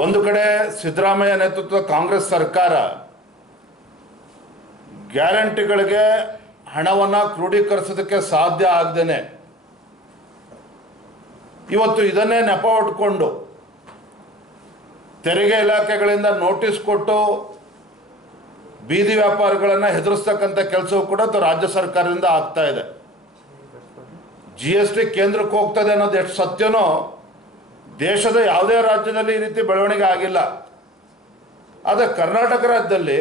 ಒಂದು ಕಡೆ ಸಿದ್ದರಾಮಯ್ಯ ನೇತೃತ್ವದ ಕಾಂಗ್ರೆಸ್ ಸರ್ಕಾರ ಗ್ಯಾರಂಟಿಗಳಿಗೆ ಹಣವನ್ನು ಕ್ರೋಢೀಕರಿಸೋದಕ್ಕೆ ಸಾಧ್ಯ ಆಗದೇನೆ ಇವತ್ತು ಇದನ್ನೇ ನೆಪ ಹೊಡ್ಕೊಂಡು ತೆರಿಗೆ ಇಲಾಖೆಗಳಿಂದ ನೋಟಿಸ್ ಕೊಟ್ಟು ಬೀದಿ ವ್ಯಾಪಾರಿಗಳನ್ನು ಹೆದರಿಸ್ತಕ್ಕಂಥ ಕೆಲಸವೂ ಕೂಡ ರಾಜ್ಯ ಸರ್ಕಾರದಿಂದ ಆಗ್ತಾ ಇದೆ. GST ಕೇಂದ್ರಕ್ಕೆ ಹೋಗ್ತದೆ ಅನ್ನೋದು ಎಷ್ಟು ಸತ್ಯನೋ ದೇಶದ ಯಾವುದೇ ರಾಜ್ಯದಲ್ಲಿ ಈ ರೀತಿ ಬೆಳವಣಿಗೆ ಆಗಿಲ್ಲ. ಆದರೆ ಕರ್ನಾಟಕ ರಾಜ್ಯದಲ್ಲಿ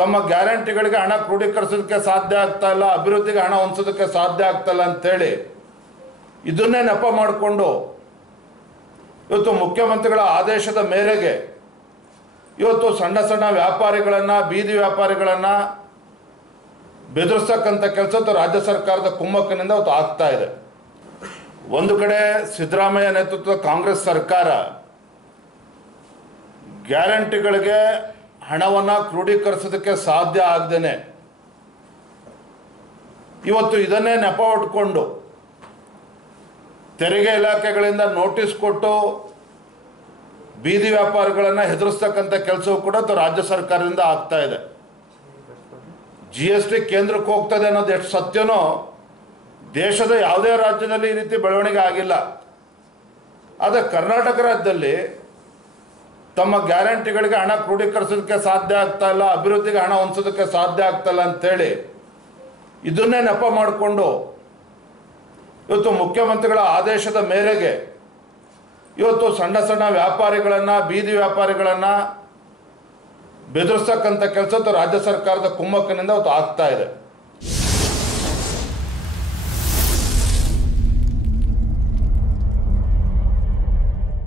ತಮ್ಮ ಗ್ಯಾರಂಟಿಗಳಿಗೆ ಹಣ ಕ್ರೋಢೀಕರಿಸೋದಕ್ಕೆ ಸಾಧ್ಯ ಆಗ್ತಾ ಇಲ್ಲ, ಅಭಿವೃದ್ಧಿಗೆ ಹಣ ಹೊಂದಿಸೋದಕ್ಕೆ ಸಾಧ್ಯ ಆಗ್ತಾ ಇಲ್ಲ ಅಂತೇಳಿ ಇದನ್ನೇ ನೆಪ ಮಾಡಿಕೊಂಡು ಇವತ್ತು ಮುಖ್ಯಮಂತ್ರಿಗಳ ಆದೇಶದ ಮೇರೆಗೆ ಇವತ್ತು ಸಣ್ಣ ಸಣ್ಣ ವ್ಯಾಪಾರಿಗಳನ್ನು, ಬೀದಿ ವ್ಯಾಪಾರಿಗಳನ್ನು ಬೆದರಿಸ್ತಕ್ಕಂಥ ಕೆಲಸ ರಾಜ್ಯ ಸರ್ಕಾರದ ಕುಮ್ಮಕ್ಕಿನಿಂದ ಇವತ್ತು ಆಗ್ತಾ ಇದೆ. ಒಂದು ಕಡೆ ಸಿದ್ದರಾಮಯ್ಯ ನೇತೃತ್ವದ ಕಾಂಗ್ರೆಸ್ ಸರ್ಕಾರ ಗ್ಯಾರಂಟಿಗಳಿಗೆ ಹಣವನ್ನು ಕ್ರೋಢೀಕರಿಸೋದಕ್ಕೆ ಸಾಧ್ಯ ಆಗದೇನೆ ಇವತ್ತು ಇದನ್ನೇ ನೆಪ ಹೊಡ್ಕೊಂಡು ತೆರಿಗೆ ಇಲಾಖೆಗಳಿಂದ ನೋಟಿಸ್ ಕೊಟ್ಟು ಬೀದಿ ವ್ಯಾಪಾರಿಗಳನ್ನು ಹೆದರಿಸ್ತಕ್ಕಂಥ ಕೆಲಸವೂ ಕೂಡ ರಾಜ್ಯ ಸರ್ಕಾರದಿಂದ ಆಗ್ತಾ ಇದೆ. GST ಕೇಂದ್ರಕ್ಕೆ ಹೋಗ್ತದೆ ಅನ್ನೋದು ಎಷ್ಟು ಸತ್ಯನೋ ದೇಶದ ಯಾವುದೇ ರಾಜ್ಯದಲ್ಲಿ ಈ ರೀತಿ ಬೆಳವಣಿಗೆ ಆಗಿಲ್ಲ. ಆದರೆ ಕರ್ನಾಟಕ ರಾಜ್ಯದಲ್ಲಿ ತಮ್ಮ ಗ್ಯಾರಂಟಿಗಳಿಗೆ ಹಣ ಕ್ರೋಢೀಕರಿಸೋದಕ್ಕೆ ಸಾಧ್ಯ ಆಗ್ತಾ ಇಲ್ಲ, ಅಭಿವೃದ್ಧಿಗೆ ಹಣ ಹೊಂದಿಸೋದಕ್ಕೆ ಸಾಧ್ಯ ಆಗ್ತಾ ಇಲ್ಲ ಅಂತೇಳಿ ಇದನ್ನೇ ನೆಪ ಮಾಡಿಕೊಂಡು ಇವತ್ತು ಮುಖ್ಯಮಂತ್ರಿಗಳ ಆದೇಶದ ಮೇರೆಗೆ ಇವತ್ತು ಸಣ್ಣ ಸಣ್ಣ ವ್ಯಾಪಾರಿಗಳನ್ನು, ಬೀದಿ ವ್ಯಾಪಾರಿಗಳನ್ನು ಬೆದರಿಸ್ತಕ್ಕಂಥ ಕೆಲಸ ರಾಜ್ಯ ಸರ್ಕಾರದ ಕುಮ್ಮಕ್ಕಿನಿಂದ ಇವತ್ತು ಆಗ್ತಾ ಇದೆ.